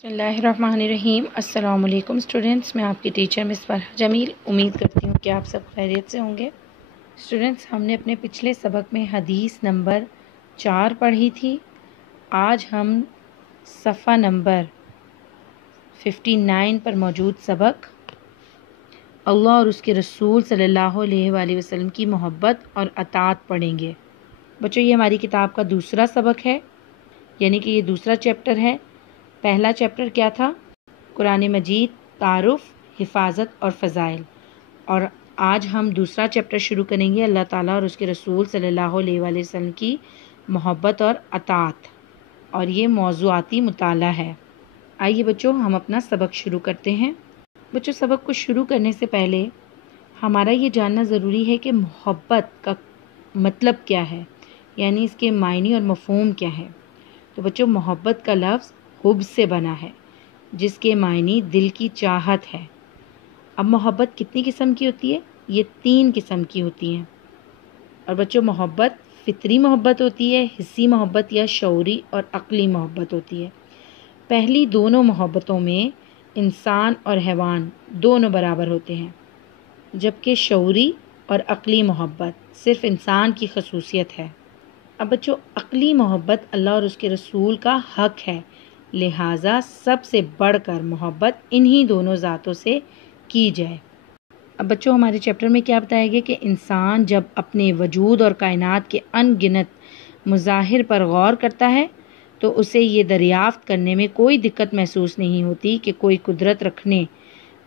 بسم اللہ الرحمن الرحیم۔ السلام علیکم اسٹوڈنٹس، میں آپ کی ٹیچر مس فرحہ جمیل امید کرتی ہوں کہ آپ سب خیریت سے ہوں گے۔ اسٹوڈنٹس، ہم نے اپنے پچھلے سبق میں حدیث نمبر 4 پڑھی تھی۔ آج ہم صفحہ نمبر 59 پر موجود سبق اللہ اور اس کے رسول صلی اللہ علیہ وآلہ وسلم کی محبت اور اطاعت پڑھیں گے۔ بچوں، یہ ہماری کتاب کا دوسرا سبق ہے، یعنی کہ یہ دوسرا چیپٹر ہے۔ پہلا چیپٹر کیا تھا؟ قرآن مجید، تعارف، حفاظت اور فضائل۔ اور آج ہم دوسرا چیپٹر شروع کریں گے، اللہ تعالیٰ اور اس کے رسول صلی اللہ علیہ وآلہ وسلم کی محبت اور اطاعت، اور یہ موضوعاتی مطالعہ ہے۔ آئیے بچوں، ہم اپنا سبق شروع کرتے ہیں۔ بچوں، سبق کو شروع کرنے سے پہلے ہمارا یہ جاننا ضروری ہے کہ محبت کا مطلب کیا ہے، یعنی اس کے معنی اور مفہوم کیا ہے۔ تو بچوں، محبت کا لفظ حب سے بنا ہے، جس کے معنی دل کی چاہت ہے۔ اب محبت کتنی قسم کی ہوتی ہے؟ یہ 3 قسم کی ہوتی ہیں۔ اور بچوں، محبت فطری محبت ہوتی ہے، حسی محبت یا شعوری اور عقلی محبت ہوتی ہے۔ پہلی دونوں محبتوں میں انسان اور حیوان دونوں برابر ہوتے ہیں، جبکہ شعوری اور عقلی محبت صرف انسان کی خصوصیت ہے۔ اب بچوں، عقلی محبت اللہ اور اس کے رسول کا حق ہے، لہٰذا سب سے بڑھ کر محبت انہی دونوں ذاتوں سے کی جائے۔ اب بچوں، ہمارے چیپٹر میں کیا بتایا گیا کہ انسان جب اپنے وجود اور کائنات کے ان گنت مظاہر پر غور کرتا ہے تو اسے یہ دریافت کرنے میں کوئی دقت محسوس نہیں ہوتی کہ کوئی قدرت رکھنے،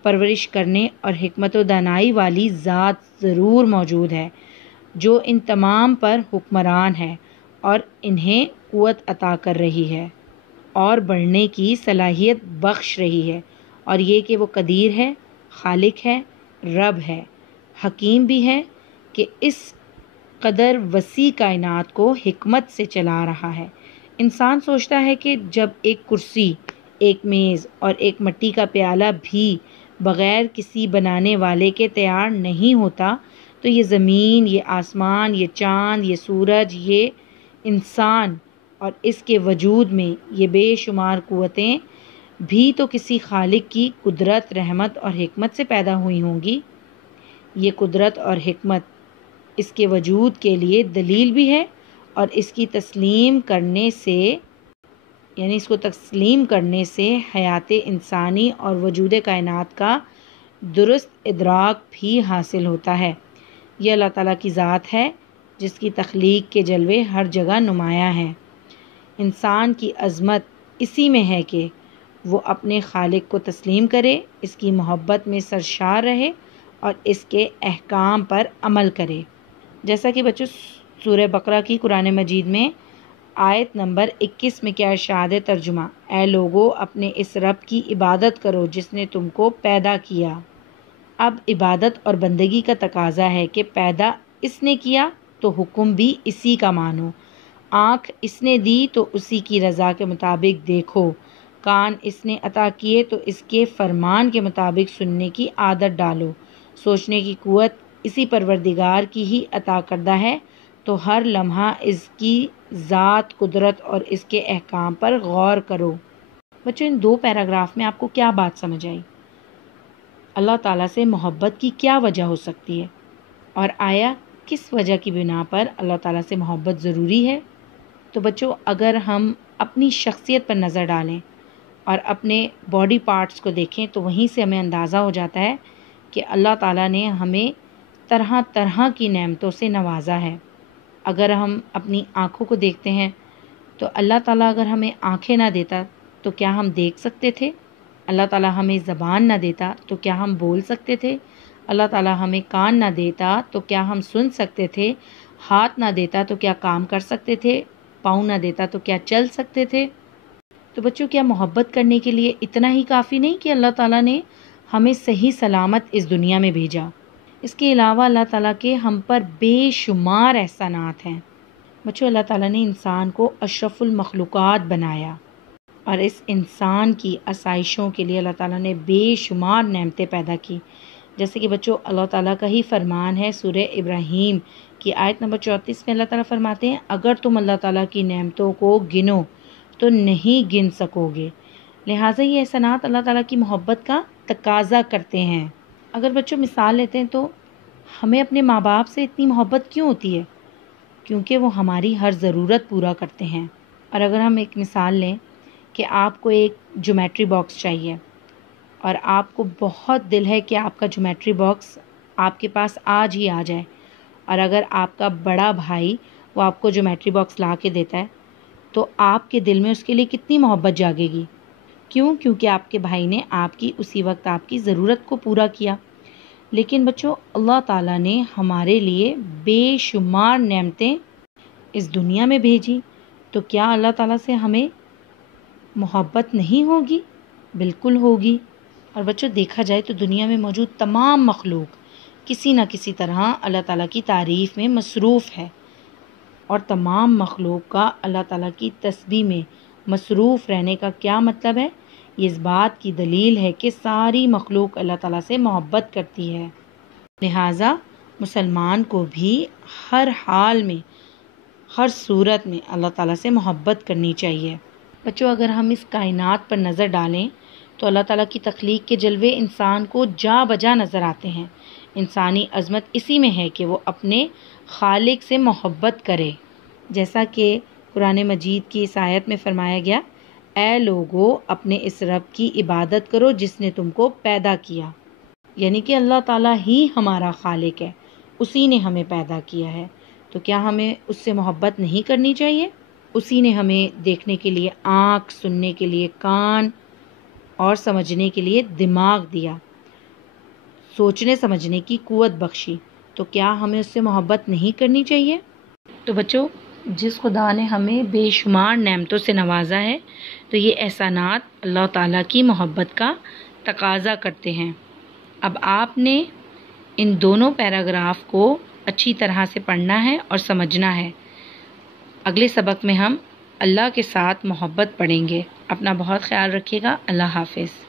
پرورش کرنے اور حکمت و دانائی والی ذات ضرور موجود ہے، جو ان تمام پر حکمران ہے اور انہیں قوت عطا کر رہی ہے اور بڑھنے کی صلاحیت بخش رہی ہے، اور یہ کہ وہ قدیر ہے، خالق ہے، رب ہے، حکیم بھی ہے کہ اس قدر وسیع کائنات کو حکمت سے چلا رہا ہے۔ انسان سوچتا ہے کہ جب ایک کرسی، ایک میز اور ایک مٹی کا پیالہ بھی بغیر کسی بنانے والے کے تیار نہیں ہوتا تو یہ زمین، یہ آسمان، یہ چاند، یہ سورج، یہ انسان اور اس کے وجود میں یہ بے شمار قوتیں بھی تو کسی خالق کی قدرت، رحمت اور حکمت سے پیدا ہوئی ہوں گی۔ یہ قدرت اور حکمت اس کے وجود کے لیے دلیل بھی ہے، اور اس کی تسلیم کرنے سے، یعنی اس کو تسلیم کرنے سے حیات انسانی اور وجود کائنات کا درست ادراک بھی حاصل ہوتا ہے۔ یہ اللہ تعالیٰ کی ذات ہے جس کی تخلیق کے جلوے ہر جگہ نمایاں ہیں۔ انسان کی عظمت اسی میں ہے کہ وہ اپنے خالق کو تسلیم کرے، اس کی محبت میں سرشار رہے اور اس کے احکام پر عمل کرے۔ جیسا کہ بچوں، سورہ بقرہ کی قرآن مجید میں آیت نمبر 21 میں کیا ارشاد ہے؟ ترجمہ: اے لوگو، اپنے اس رب کی عبادت کرو جس نے تم کو پیدا کیا۔ اب عبادت اور بندگی کا تقاضا ہے کہ پیدا اس نے کیا تو حکم بھی اسی کا مانو، آنکھ اس نے دی تو اسی کی رضا کے مطابق دیکھو، کان اس نے عطا کیے تو اس کے فرمان کے مطابق سننے کی عادت ڈالو، سوچنے کی قوت اسی پروردگار کی ہی عطا کردہ ہے، تو ہر لمحہ اس کی ذات، قدرت اور اس کے احکام پر غور کرو۔ بچوں، ان 2 پیراگراف میں آپ کو کیا بات سمجھ آئی؟ اللہ تعالیٰ سے محبت کی کیا وجہ ہو سکتی ہے، اور آیا کس وجہ کی بنا پر اللہ تعالیٰ سے محبت ضروری ہے؟ تو بچوں، اگر ہم اپنی شخصیت پر نظر ڈالیں اور اپنے باڈی پارٹس کو دیکھیں تو وہیں سے ہمیں اندازہ ہو جاتا ہے کہ اللہ تعالیٰ نے ہمیں طرح طرح کی نعمتوں سے نوازا ہے۔ اگر ہم اپنی آنکھوں کو دیکھتے ہیں تو اللہ تعالیٰ اگر ہمیں آنکھیں نہ دیتا تو کیا ہم دیکھ سکتے تھے؟ اللہ تعالیٰ ہمیں زبان نہ دیتا تو کیا ہم بول سکتے تھے؟ اللہ تعالیٰ ہمیں کان نہ دیتا تو کیا ہم سن سکتے تھے؟ ہاتھ نہ دیتا تو کیا کام کر سکتے تھے؟ پاؤں نہ دیتا تو کیا چل سکتے تھے؟ تو بچوں، کیا محبت کرنے کے لیے اتنا ہی کافی نہیں کہ اللہ تعالیٰ نے ہمیں صحیح سلامت اس دنیا میں بھیجا؟ اس کے علاوہ اللہ تعالیٰ کے ہم پر بے شمار احسانات ہیں۔ بچوں، اللہ تعالیٰ نے انسان کو اشرف المخلوقات بنایا، اور اس انسان کی آسائشوں کے لیے اللہ تعالیٰ نے بے شمار نعمتیں پیدا کی۔ جیسے کہ بچوں، اللہ تعالیٰ کا ہی فرمان ہے، سورہ ابراہیم کی آیت نمبر 34 میں اللہ تعالیٰ فرماتے ہیں، اگر تم اللہ تعالیٰ کی نعمتوں کو گنو تو نہیں گن سکو گے، لہٰذا یہ احسانات اللہ تعالیٰ کی محبت کا تقاضا کرتے ہیں۔ اگر بچوں مثال لیتے ہیں تو ہمیں اپنے ماں باپ سے اتنی محبت کیوں ہوتی ہے؟ کیونکہ وہ ہماری ہر ضرورت پورا کرتے ہیں۔ اور اگر ہم ایک مثال لیں کہ آپ کو ایک جیومیٹری باکس چاہیے اور آپ کو بہت دل ہے کہ آپ کا جیومیٹری باکس آپ کے پاس آج ہی آ جائے، اور اگر آپ کا بڑا بھائی وہ آپ کو جیومیٹری باکس لا کے دیتا ہے تو آپ کے دل میں اس کے لیے کتنی محبت جاگے گی؟ کیوں؟ کیونکہ آپ کے بھائی نے آپ کی اسی وقت آپ کی ضرورت کو پورا کیا۔ لیکن بچوں، اللہ تعالیٰ نے ہمارے لیے بے شمار نعمتیں اس دنیا میں بھیجی، تو کیا اللہ تعالیٰ سے ہمیں محبت نہیں ہوگی؟ بالکل ہوگی۔ اور بچوں دیکھا جائے تو دنیا میں موجود تمام مخلوق کسی نہ کسی طرح اللہ تعالیٰ کی تعریف میں مصروف ہے، اور تمام مخلوق کا اللہ تعالیٰ کی تسبیح میں مصروف رہنے کا کیا مطلب ہے؟ یہ اس بات کی دلیل ہے کہ ساری مخلوق اللہ تعالیٰ سے محبت کرتی ہے۔ لہٰذا مسلمان کو بھی ہر حال میں، ہر صورت میں اللہ تعالیٰ سے محبت کرنی چاہیے۔ بچوں اگر ہم اس کائنات پر نظر ڈالیں تو اللہ تعالیٰ کی تخلیق کے جلوے انسان کو جا بجا نظر آتے ہیں۔ انسانی عظمت اسی میں ہے کہ وہ اپنے خالق سے محبت کرے، جیسا کہ قرآن مجید کی اس آیت میں فرمایا گیا، اے لوگو اپنے اس رب کی عبادت کرو جس نے تم کو پیدا کیا۔ یعنی کہ اللہ تعالیٰ ہی ہمارا خالق ہے، اسی نے ہمیں پیدا کیا ہے، تو کیا ہمیں اس سے محبت نہیں کرنی چاہیے؟ اسی نے ہمیں دیکھنے کے لیے آنکھ، سننے کے لیے کان اور سمجھنے کے لیے دماغ دیا، سوچنے سمجھنے کی قوت بخشی، تو کیا ہمیں اس سے محبت نہیں کرنی چاہیے؟ تو بچوں جس خدا نے ہمیں بے شمار نعمتوں سے نوازا ہے تو یہ احسانات اللہ تعالیٰ کی محبت کا تقاضا کرتے ہیں۔ اب آپ نے ان دونوں پیراگراف کو اچھی طرح سے پڑھنا ہے اور سمجھنا ہے۔ اگلے سبق میں ہم اللہ کے ساتھ محبت پڑھیں گے۔ اپنا بہت خیال رکھیے گا۔ اللہ حافظ۔